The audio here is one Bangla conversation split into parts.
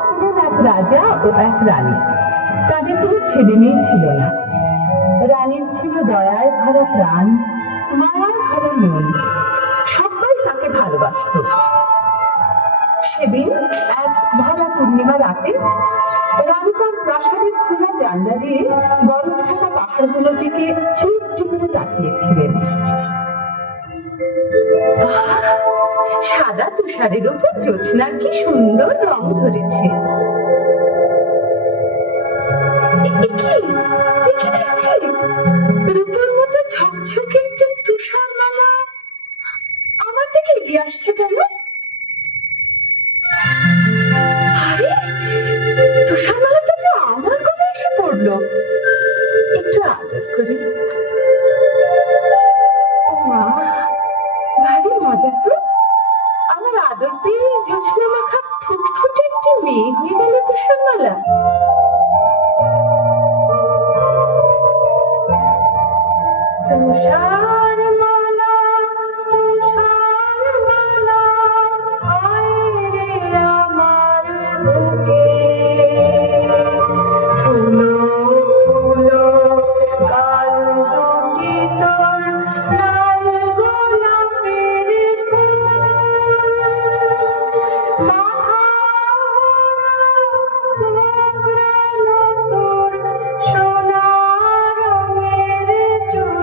এক রাজা ও এক রানী, তাদের কোনো ছেলে মেয়ে ছিল না। রানীর ছিল দয়ায় ভরা প্রাণ, মায়ায় ভরা মন, সবাই তাকে ভালোবাসত। সেদিন এক ভরা পূর্ণিমা রাতে রানী তার প্রাসাদের খোলা জানলা দিয়ে বরফ থাকা পাহাড়গুলোর দিকে চুপটি করে তাকিয়েছিলেন। সাদা তুষারের উপর জ্যোৎস্নার কি সুন্দর রং ধরেছে। রূপের মতো ঝকঝকে একটি তুষার মালা আমার দিকে এগিয়ে আসছে কেন? আরে তুষার মালাটা তো আমার কোলে এসে পড়লো। একটু আদর করি। মা, ভারী মজা তো। আমার আদর পেয়ে জ্যোৎস্না মাখা ফুটফুটে একটি মেয়ে হয়ে গেল তুষার মালা। তুষার মালা, তুষার মালা, আয় রে আমার বুকে, ফুলো ফুলো গাল দুটি তোর লাল গোলাপের মাথা তোর সোনা রঙের চুল,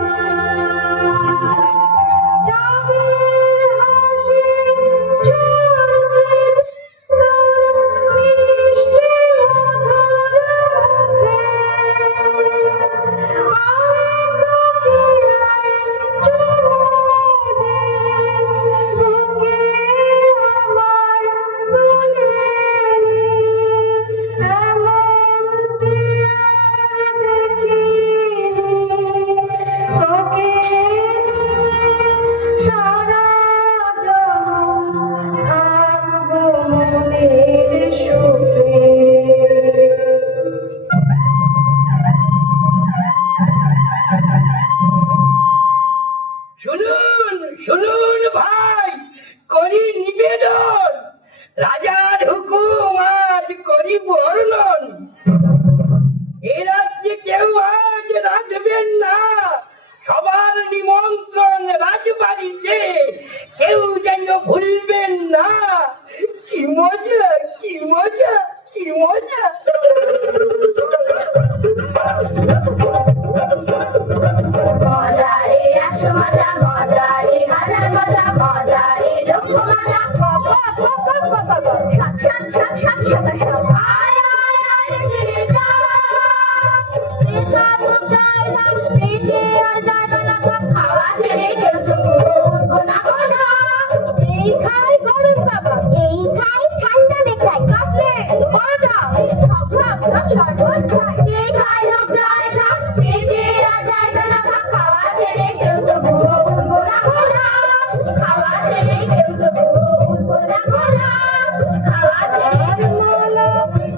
যাবে হাসি ঝরছে তোর মিষ্টি মধুর মুখে, আয় তাকিয়ায় চুমু দে বুকে আমার তুলে নে, এমন পিয়ার দেখিনি তোকে সারা জনম থাকবো মনের সুখে। শুনুন শুনুন ভাই, করি নিবেদন, রাজার হুকুম আজ করি বর্ণন। এ রাজ্যে কেউ আজ রাখবেন না, সবার নিমন্ত্রণ রাজবাড়িতে, কেউ যেন ভুলবেন না। কি মজা, কি মজা, কি মজা। মজারে আসো মজা, মজারে হাজার মজা, মজারে লক্ষ মজা, সাত সাত সাত সাত সাত সাত, আয় আয় আয় রে যা, চাইলাম পেটে আর জায়গা না, খাওয়া ছেড়ে কেউ তো করবো না গোনা। এই খাই গরম কাবাব, এই খাই ঠান্ডা দেখাই, কাপলেট পরোটা সব সব সব শরবত খাই, এই খাই হোক জয় লাভ, পেটে আর জায়গা না, খাওয়া ছেড়ে কেউ তো করবো না গোনা। খাওয়া ছেড়ে কেউ তো করবো না গোনা। খাওয়া ছেড়ে মালা,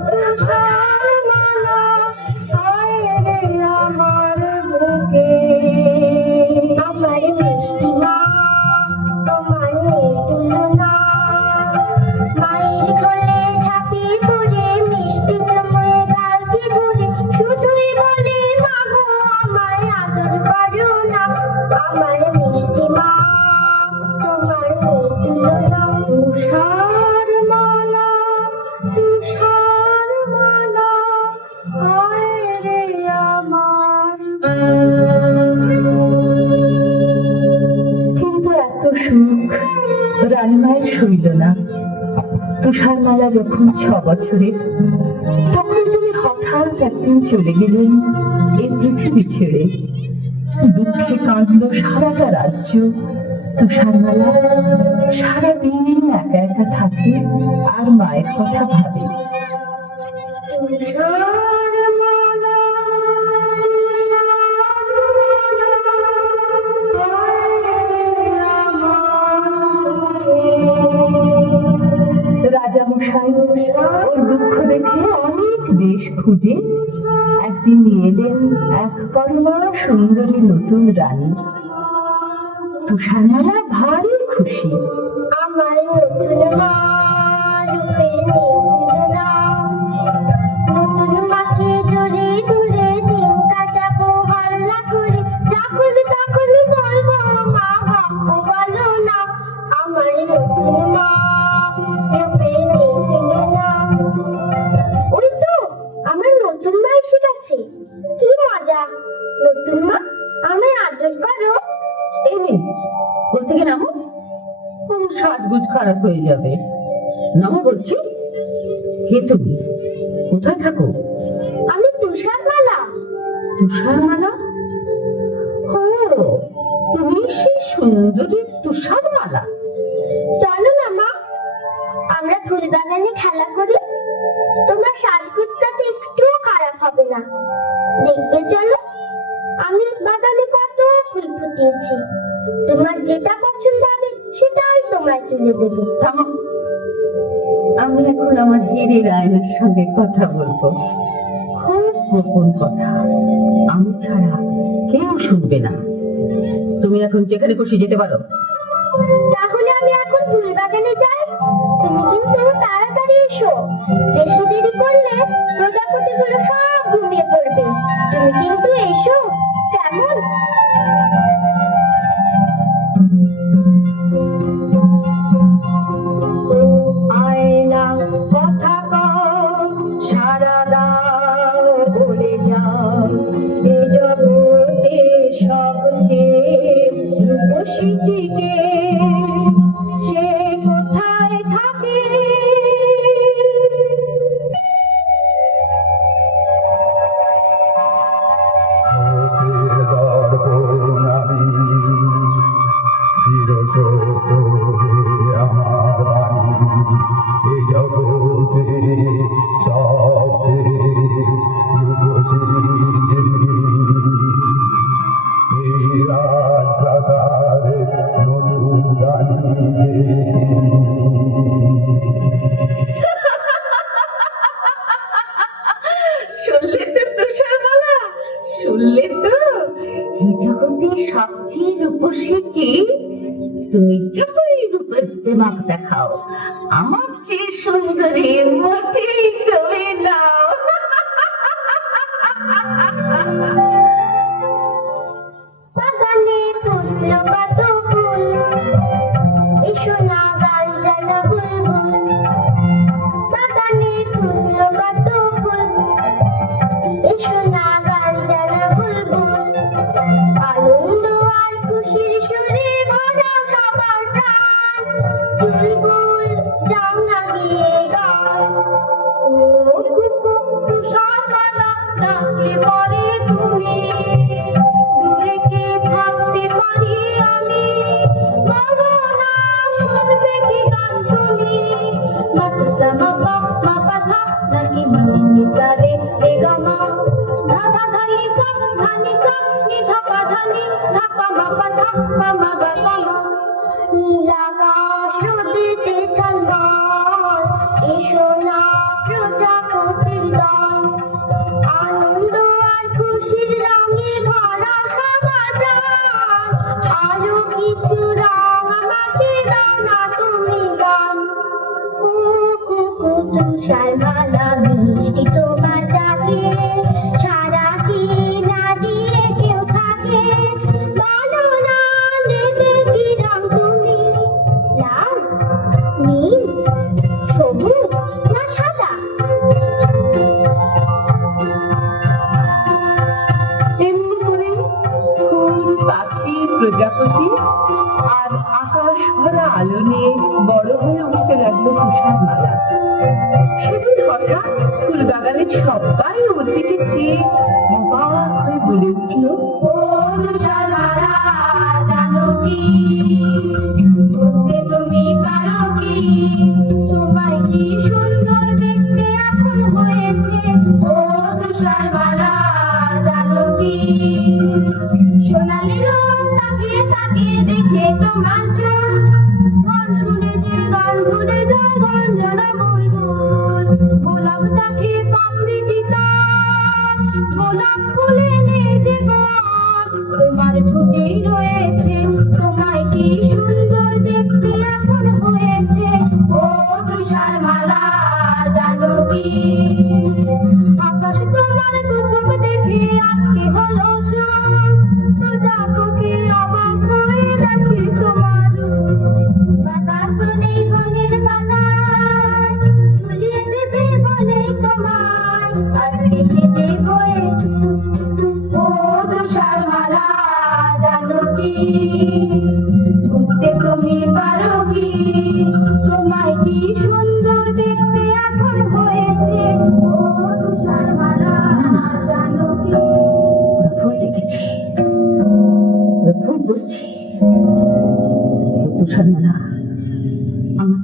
তুষার মালা, আয় রে আমার বুকে, আমার মিষ্টি মা তোমার নেই তুলনা, মায়ের কোলে ঝাঁপি পড়ে মিষ্টি তোমায় গালকে ধরে শুধুই বলে মাগো আমায় আদর করো না, আমার মিষ্টি মা তোমার নেই তুলনা। তুষার মালা, তুষার মালা, আয় রে আমার। কিন্তু এত সুখ রানীমায়ের সইল না। তুষার মালা যখন 6 বছরের, তখন তিনি হঠাৎ একদিন চলে গেলেন এই পৃথিবী ছেড়ে। দুঃখে কাঁদল সারাটা রাজ্য। তুষার মালা সারাদিন একা একা থাকে আর মায়ের কথা ভাবে। তুষার মালা, রাজা মশাই ওর দুঃখ দেখে অনেক দেশ খুঁজে একদিন নিয়ে এলেন এক পরমা সুন্দরী নতুন রানী। তুষারমালা ভারী খুশি। আমার নতুন মা রূপে নিয়ে হয়ে যাবে। নামো বলছি। কে তুমি? কোথায় থাকো? আমি তুষারমালা। তুষারমালা? ও, তুমি সেই সুন্দরী তুষারমালা। চলো না মা, আমরা ফুল বাগানে খেলা করি। তোমার সাজগোজটা তো একটুও খারাপ হবে না। দেখবে চলো, আমি বাগানে কত ফুল ফুটিয়েছি। তোমার যেটা পছন্দ হবে সেটাই তোমায় তুলে দেবো। থামো, আমি এখন আমার হিরের আয়নার সঙ্গে কথা বলবো। খুব গোপন কথা, আমি ছাড়া কেউ শুনবে না। তুমি এখন যেখানে খুশি যেতে পারো। তাহলে আমি এখন ফুল বাগানে যাই। তুমি কিন্তু তাড়াতাড়ি এসো। বেশি দেরি করলে প্রজাপতিগুলো সব ঘুমিয়ে পড়বে। তুমি কিন্তু এসো, কেমন? আয়না কথা কও, সারা দাও বলে যাও, এ জগতে সবচেয়ে রূপসীটিকে, সে কোথায় থাকে? শুনলে তো তুষারমালা, শুনলে তো? এই জগতে সবচেয়ে রূপসী কে? তুমি যতই রূপের দিমাগ দেখাও, আমার চেয়ে সুন্দরী মোটেই তুমি নাও। বাগানে ফুটলো কত ফুল, এসো না গান জানা বুলবুল। বাগানে ফুটলো কত ফুল, এসো না গান জানা বুলবুল। আনন্দ আর খুশির সুরে ভরা সবার প্রাণ। বুলবুল যাও না গিয়ে গান। ও কুকু তুষারমালা, ডাকলে পরে তুমি। দূরে কে থাকতে পারি আমি, বলো না শুনবে কি গান তুমি। মাথা মাপা মাপা ধা নাকি মিনি তারে রে গামা। ধাধা ধানি সা ধানি সা নি ধাপা ধানি ধাপা মাপা ধাপা মাগা গামা। নীল আকাশ রোদেতে ঝলমল, এসো না প্রজাপতির দল। আনন্দ আর খুশির রঙে ভরা সমাচার। আরো কিছু রং আমাকে দাও না তুমি গান। ও কুকু তুষারমালা, মিষ্টি তোমার ডাকে সারা কি না দিয়ে কেউ থাকে। বলো না নেবে কি রং তুমি, লাল, নীল, সবুজ না সাদা? এমনি করে ফুল, পাখি, প্রজাপতি আর আকাশ ভরা আলো নিয়ে বড় হয়ে উঠতে লাগলো তুষারমালা। সেদিন হঠাৎ ফুল বাগানের সবাই ওর দিকে চেয়ে অবাক হয়ে বলে উঠল, ও তুষারমালা, জানো কি বুঝতে তুমি পারো কি? তোমায় কি সুন্দর দেখতে এখন হয়েছে। ও তুষারমালা, জানো কি? সোনালি রোদ তাকিয়ে তাকিয়ে দেখে তোমার চোখ। গান শুনে যে গান ভুলে যায় গঞ্জনা বুলবুল। গোলাপ দেখে পাপড়িটি তার, গোলাপ ফুলে নেই যে গান। তোমার ঠোঁটেই রয়েছে, তোমায় কি সুন্দর দেখতে এখন হয়েছে। ও তুষারমালা, জানো কি? আকাশ তোমার দু চোখ দেখে আজকে হলো চোখ। প্রজাপতি অবাক হয়ে দেখে তোমার রূপ। বাতাস নেই বনের পাতায়, ঝুলিয়ে দেবে বলে তোমায়। আজকে সেজে হয়েছে। ও তুষারমালা, জানো কি? বুঝতে তুমি পারো কি?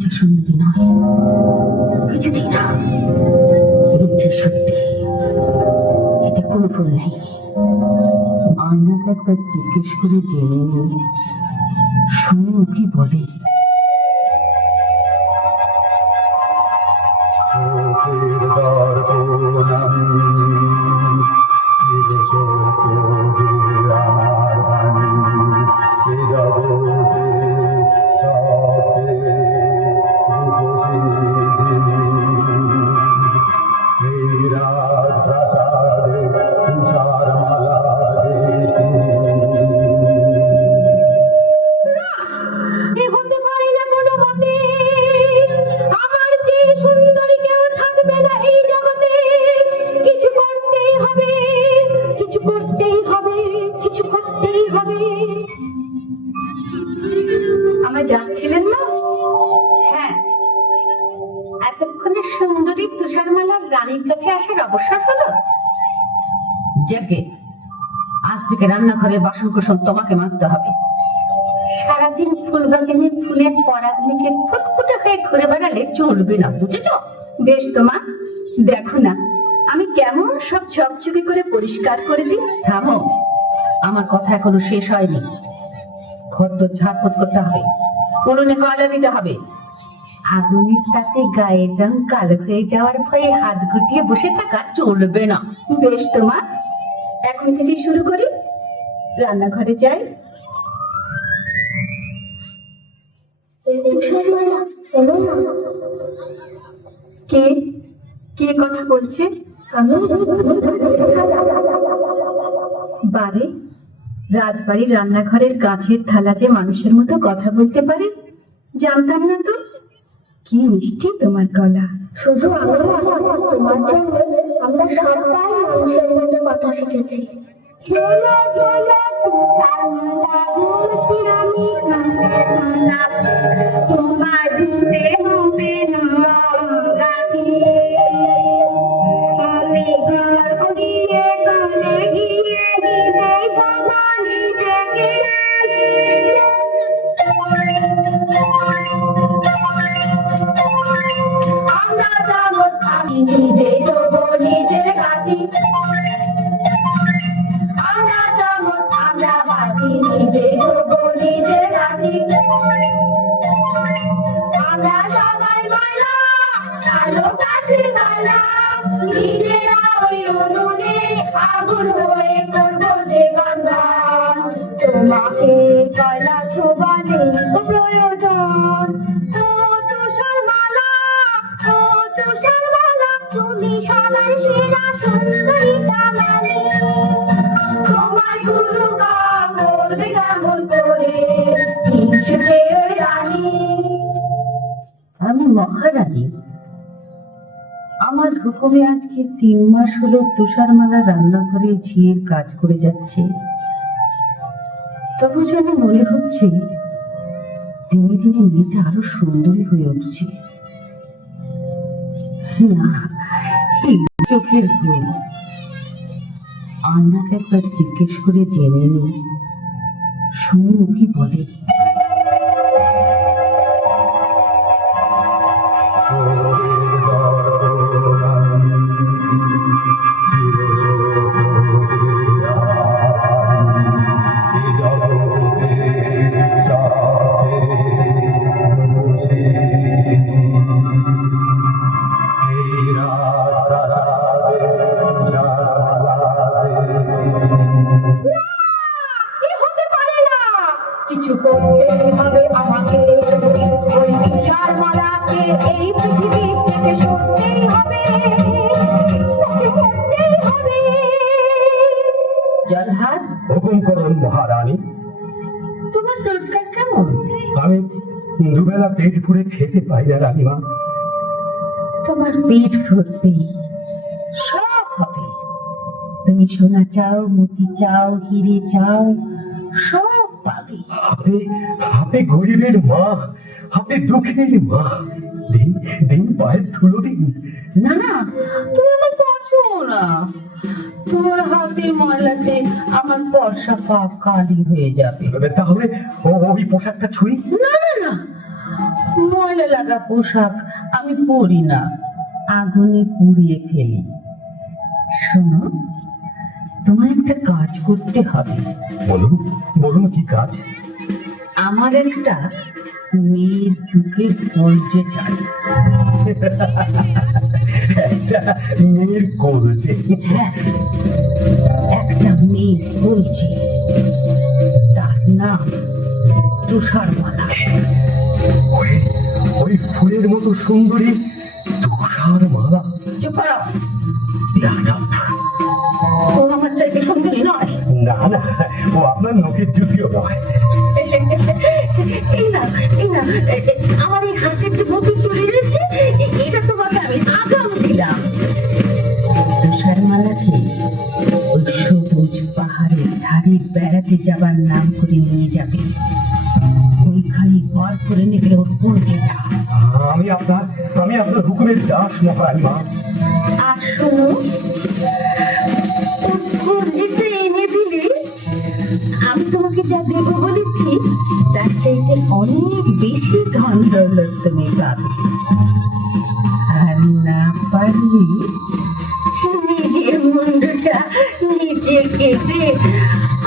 হচ্ছে সুন্দরী নয়, কিছুতেই না, মিথ্যে সত্যি, এতে কোনো ভুল নেই। আয়নাকে একবার জিজ্ঞেস করে জেনে নিই, শুনি ও কি বলে। এ হতে পারে না কোনো মতে, আমার চেয়ে সুন্দরী কেউ থাকবে না এই জগতে। কিছু করতেই হবে, কিছু করতেই হবে, কিছু করতেই হবে। আমার যাচ্ছিলেন না? হ্যাঁ, এতক্ষণে সুন্দরী তুষারমালার রানীর কাছে আসার অবসর হলো। যাকে আজ থেকে রান্নাঘরে বাসন কোসন তোমাকে মাজতে হবে। সারাদিন ফুল বাগানে ফুলের পরাগনিকে ফুটফুটে হয়ে ঘুরে বেড়ালে চলবে না, বুঝেছ? বেশ তোমা, দেখো না আমি কেমন সব চকচকে করে পরিষ্কার করে দিই। থামো, আমার কথা এখনো শেষ হয়নি। ঘর তো ঝাড়পোছ করতে হবে, উনুনে কয়লা দিতে হবে। আগুনের তাতে গায়ের রং কালো হয়ে যাওয়ার ভয়ে হাত গুটিয়ে বসে থাকা চলবে না। বেশ তোমা, এখন থেকে শুরু করি। রান্নাঘরে যাই। কে কে কথা বলছে? বারে, রাজবাড়ির রান্নাঘরের কাঁচের থালা যে মানুষের মতো কথা বলতে পারে, জানতাম না তো। কি মিষ্টি তোমার গলা। শুধু তোমার জন্য আমরা সবাই মানুষের মতো কথা শিখেছি। চলো চলো তুষারমালা বলছি আমি, তোমার ডুবে হবে না গাছি। আমি ঘর ঘুরিয়ে গলে গিয়ে দিলে বাবা নিজেকে। আমরা যাবো আমি নিজে দেবো নিজের কাছে। আমরা যাবো আমরা বাকি নিজে দেবো নিজের কাছে। আমরা সবাই বলা কালো কাছে বলা, নিজেরা ওই উনুনে আগুন হয়ে করবো যে গন্ধা। তোমাকে কয়লা ছোবানে প্রয়োজন। ও তুষারমালা, ও তুষারমালা, তুমি সবার সেরা সুন্দরী দামালি। তোমার গুরু গান করবে কেমন করে কিছুতে ওই রানী। আমি মহারানী। আমার হুকুমে আজকে 3 মাস হলো তুষারমালা রান্নাঘরে ঝিয়ের কাজ করে যাচ্ছে। তবু যেন মনে হচ্ছে দিনে দিনে মেয়েটা আরো সুন্দরী হয়ে উঠছে। না, এই চোখের ভুল। আয়নাকে একবার জিজ্ঞেস করে জেনে নি, শুনি ও কি বলে। কিছু করতে হবে আমাকে, ওই তুষারমালাকে এই পৃথিবী থেকে সরতেই হবে, করতেই হবে। জলহার, হুকুম করুন মহারানী। তোমার রোজগার কেমন? আমি দুবেলা পেট ভরে খেতে পাই না রানীমা। তোমার পেট ভরবে, সব হবে। তুমি সোনা চাও, মতি চাও, হিরে চাও, সব পাবে। হাতে হাতে গরিবের মা, হাতে দুঃখের মা। দিন দিন পায়ের ধুলো দিন। না না, তুমি আমার পছো না। তোমার হাতে ময়লাতে আমার বর্ষা পা কালি হয়ে যাবে। তাহলে ওই পোশাকটা ছুঁই। না না না, ময়লা লাগা পোশাক আমি পরি না, আগুনে পুড়িয়ে ফেলি। শোনো, তোমায় একটা কাজ করতে হবে। বলুন বলুন, কি কাজ? আমার একটা মেয়ের বুকের কলজে চাই। একটা মেয়ের কলজে? হ্যাঁ, একটা মেয়ের কলজে, তার নাম তুষারমালা। ওই ওই ফুলের মতো সুন্দরী তুষার মালা? চুপ করো, যাদব। ও আমার চাইতে সুন্দরী নয়। না না, ও আপনার নখের জুতিও নয়। এই না, আমার এই হাতের যে বুকে চলে গেছে, এটা তোমাকে আমি আগাম দিলাম। তুষারমালাকে ওই সবুজ পাহাড়ের ধারে বেড়াতে যাবার নাম করে নিয়ে যাবে। ওইখানে ঘর করে নেবে ওর কলজেটা। আমি আপনার হুকুমের দাস মহারানী মা। আর শোনো, ওর কলজেটা এনে দিলে আমি তোমাকে যা দেব বলেছি তার চাইতে অনেক বেশি ধন দৌলত তুমি পাবে। আর না পারলে নিজের মুন্ডটা নিজে কেটে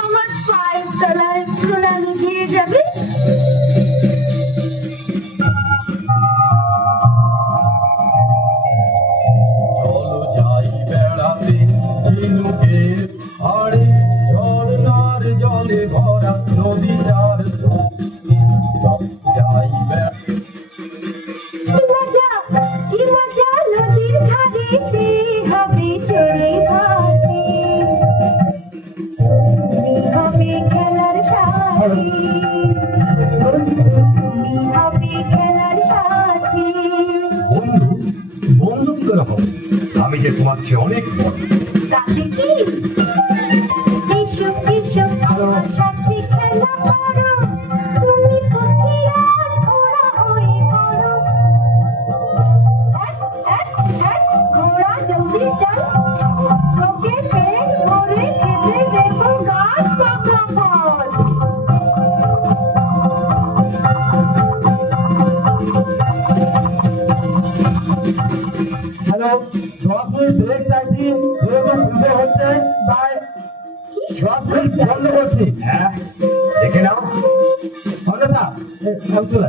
আমার পায়ের তলায় প্রণামী দিয়ে যাবে। চলো যাই বেড়াতে ঝিনুকের আড়ে, ঝর্ণার জলে ভরা নদীটার যাই কি মজা নদীর ধারেতে হবে চড়ে ঘাটে, তুমি হবে খেলার সাথী, তুমি হবে খেলার সাথী। বন্ধু, বন্ধু কি করে হবে? আমি যে তোমার চেয়ে অনেক বড়। তাতে কি, এসো এসো আমার সাথে খেলা করো, তুমি পথিরাজ ঘোড়া হয়ে পড়ো। ঘোড়া জলদি চল, তোকে পেট ভরে খেতে দেবো গাছ পাকা ফল। হ্যালো, 10 মিনিট ব্রেক চাইছি, যেহেতু পুজো হচ্ছে তাই 10 মিনিট বন্ধ করছি। হ্যাঁ, দেখে নাও। চলে না, চলে